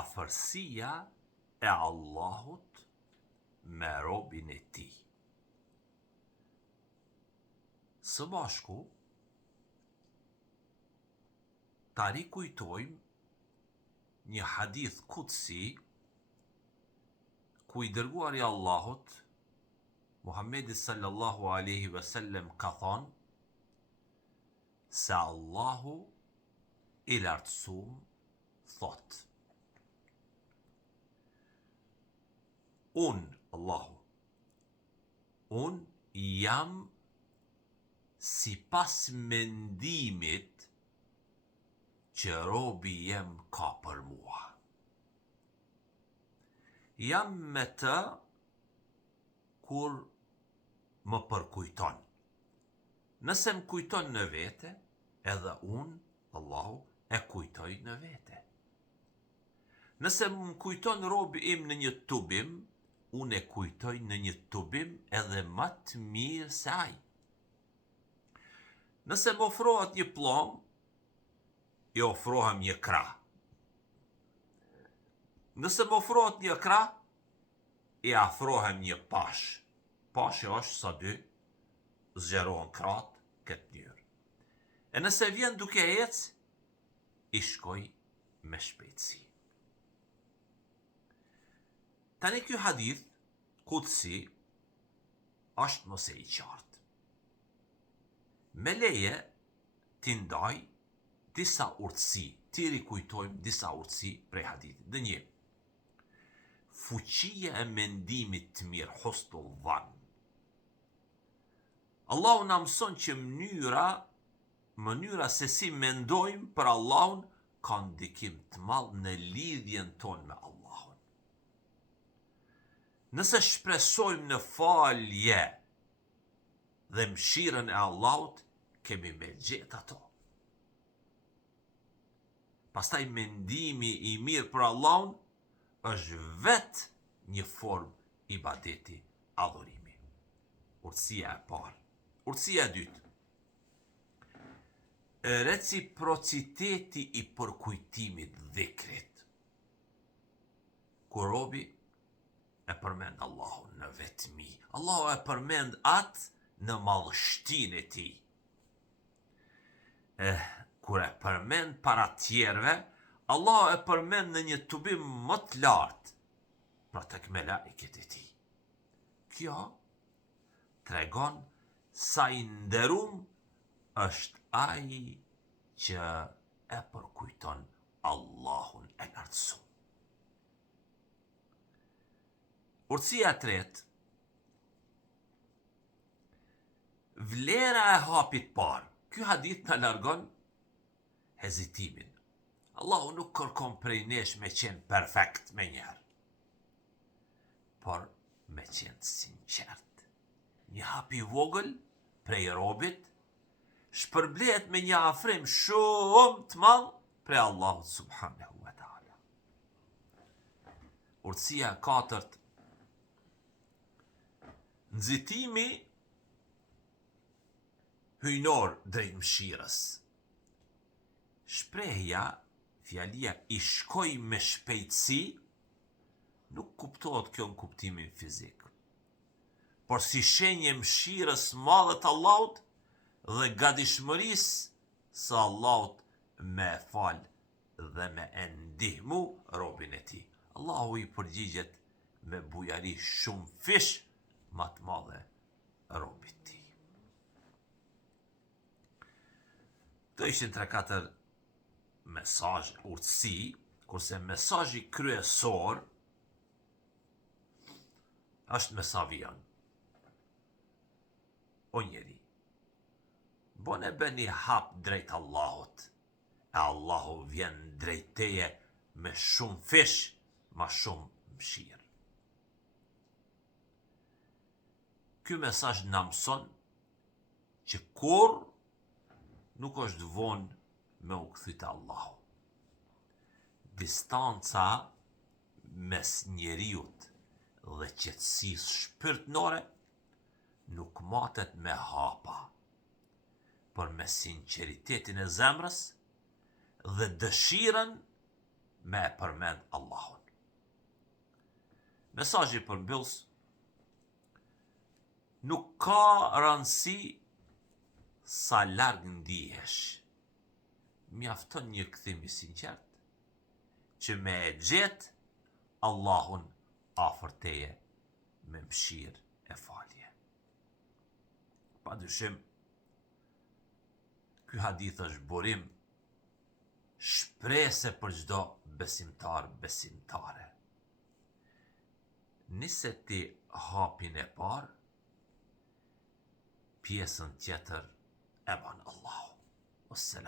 afërsia e Allahut me robin e tij. Së bashku, ta rikujtojmë një hadith kutsi ku i dërguari i Allahut Muhammedi sallallahu alaihi wasallam ka thonë se Allahu i lartësuar thot: Unë jam sipas mendimit që robi jem ka për mua. Jam me të kur më përkujton. Nëse më kujton në vete, edhe unë, Allahu, e kujtoj në vete. Nëse më kujton robi im në një tubim, unë e kujtoj në një tubim edhe më të mirë se ai. Nëse më ofrohet një plom, i ofrohem një krah. Nëse më ofrohet një krah, i afrohem një pash. Pashi është sa dy, zgjerohen kratë këtë njërë. E nëse vjen duke ecë, i shkoj me shpejtësi. Tani ky hadith kutsi është mëse i qartë. Me leje t'i ndaj disa urtësi, t'i rikujtojmë disa urtësi prej hadithit. Dhe një, fuqia e mendimit të mirë, husnul dhann. Allahu na mëson që mënyra se si mendojmë për Allahun ka ndikim të madh në lidhjen tonë me Allahun. Nëse shpresojmë në falje dhe mëshirën e Allahut, kemi me gjetë ato. Pastaj mendimi i mirë për Allahun është vetë një formë ibadeti, adhurimi. Urtësia e parë. Urtësia e dytë. Reciprociteti i përkujtimit dhikrit. Kur robi e përmend Allahun në vetmi, Allahu e përmend atë në madhështinë e tij. Kur e përmend para tjerëve, Allahu e përmend në një tubim më të lartë, pra tek melekët e tij. Kjo tregon sa i nderuar është ai që e përkujton Allahun e lartësuar. Urtësia e tretë, vlera e hapit parë. Ky hadith na largon hezitimin. Allahu nuk kërkon prej nesh me qenë perfekt me njerë, por me qenë sinqert. Një hap i vogël prej robit shpërblehet me një afrim shumë të madh prej Allahut subhanahu wa taala. Urtësia e katërt, nxitimi hyjnor drejt mëshirës. Shprehja, fjalia i shkoj me shpejtësi, nuk kuptohet kjo në kuptimin fizik, por si shenjë mëshirës madhe të Allahut dhe gatishmërisë së Allahut me fal dhe me ndihmu robin e tij. Allahu i përgjigjet me bujari shumë fish më të madhe robit të tij. Të ishin 3-4 mesazh urtësi, kurse mesazhi kryesor është me sa vijon. O njeri, bone bën një hap drejt Allahut, e Allahu vjen drejt teje me shumë fish, ma shumë mëshirë. Ky mesazh na mëson që kur nuk është vonë me u kthy te Allahu. Distanca mes njeriut dhe qetësisë shpirtërore nuk matet me hapa, por me sinqeritetin e zemrës dhe dëshiren me e përmend Allahun. Mesazhi përmbyllës: nuk ka rëndësi sa larg ndihesh. Mjafton një kthim i sinqert që me e gjet Allahun afër teje me mëshirë e falje. Padyshim, ky hadith është burim, shprese për çdo besimtar, besimtare. Nise ti hapin e parë, pjesën tjetër e ban Allahu. Wassalam.